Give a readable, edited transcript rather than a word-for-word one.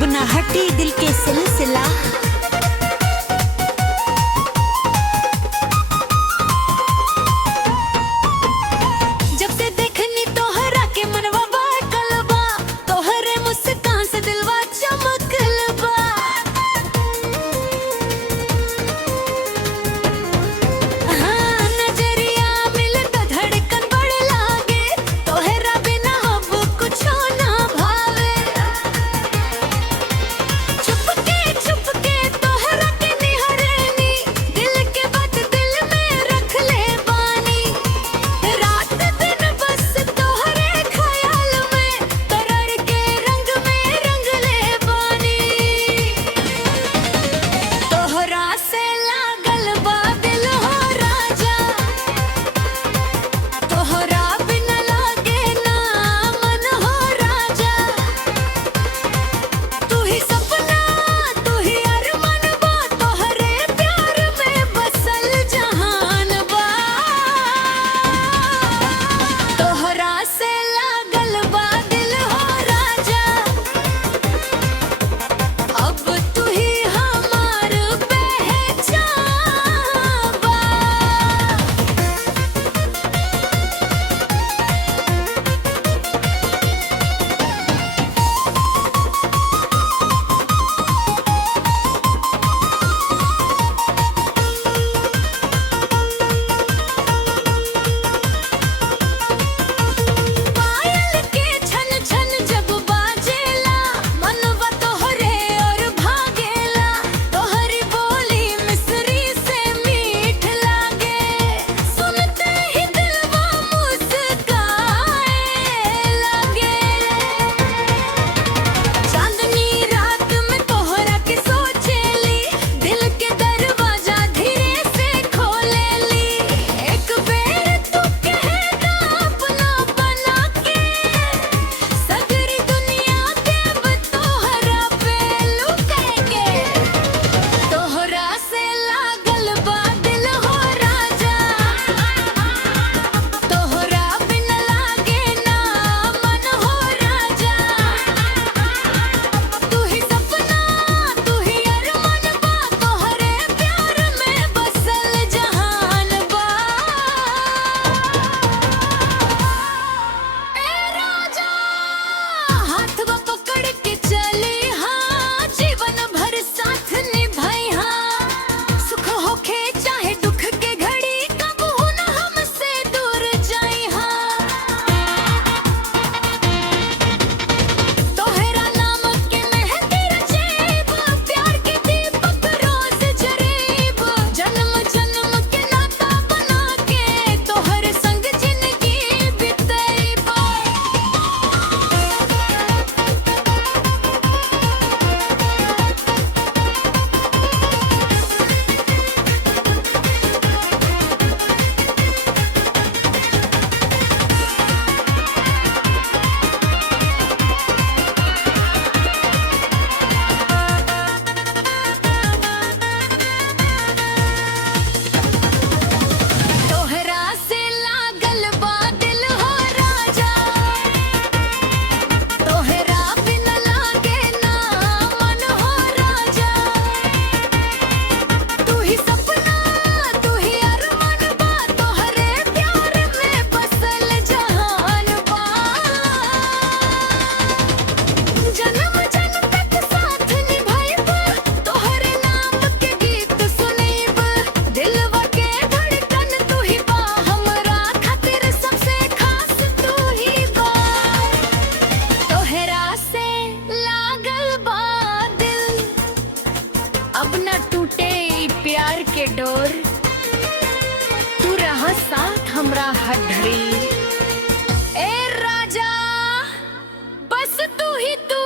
अब न हटी दिल के सिलसिला। जब से देखनी तोहरा के मनवा बाटल बा, तोहरे मुस्कान से दिलवा चमकल बा। हाँ, नजरिया मिले तो धड़कन बढ़ लागे, तोहरा बिना अब कुछो ना भावे। चुपके तोहरा के निहरेनी, दिल के बात दिल में रख ले बानी। रात दिन बस तोहरे ख्याल में, तरर के रंग में रंग ले बानी। तोहरा से लागल बा दिल हो राजा, तोहरा बिना लागे ना मन हो राजा। तू ही सपना तू ही अरमान बा, तोहरे प्यार में बसल जहान बा। तोहरा से लागल बा दिल हो राजा, अब तू ही हमार पहचान बा। पायल के छन छन जब बाजेला, मनवा तोहरे और भागेला। तोहरी बोली मिसरी से मीठ लागे, सुनते ही दिलवा मुस्काए लागे। चांदनी रात में तोहरा के सोचेली, दिल के दरवाजा धीरे से खोलेली। एक बेर तू कहना अपना बना के, सगरी दुनिया देव तोहरा पे लुटाएंगे। तोहरा से लागल बा दिल हो राजा, तोहरा बिना लागे ना मन हो राजा। तू ही सपना तू ही अरमान बा, तोहरे प्यार में बसल जहान बा। ए राजा हाथवा पकड़ के चली, हाँ जीवन भर साथ निभाई। हाँ, सुख होखे चाहे दुख के घड़ी, कबू ना हमसे दूर जाई। हाँ, तोहरा नाम के मेहंदी रचेब, प्यार के दीपक रोज जरेब। जन्म जन्म के नाता बना के, तोहर संग जिंदगी बिताएब। तोहरा से लागल बा दिल हो राजा, तोहरा बिना लागे ना मन हो राजा। तू ही सपना तू ही अरमान बा, तोहरे प्यार में बसल जहान बा। जन्म जन्म तक साथ निभाइब, तोहरे नाम के गीत सुनैब। दिलवा के धड़कन तू ही बा, हमरा खातिर सबसे खास तू ही बा। तोहरा से लागल बा दिल, अब न टूटे ई प्यार के डोर। तू रह साथ हमरा हर घड़ी। ए राजा बस तू ही तू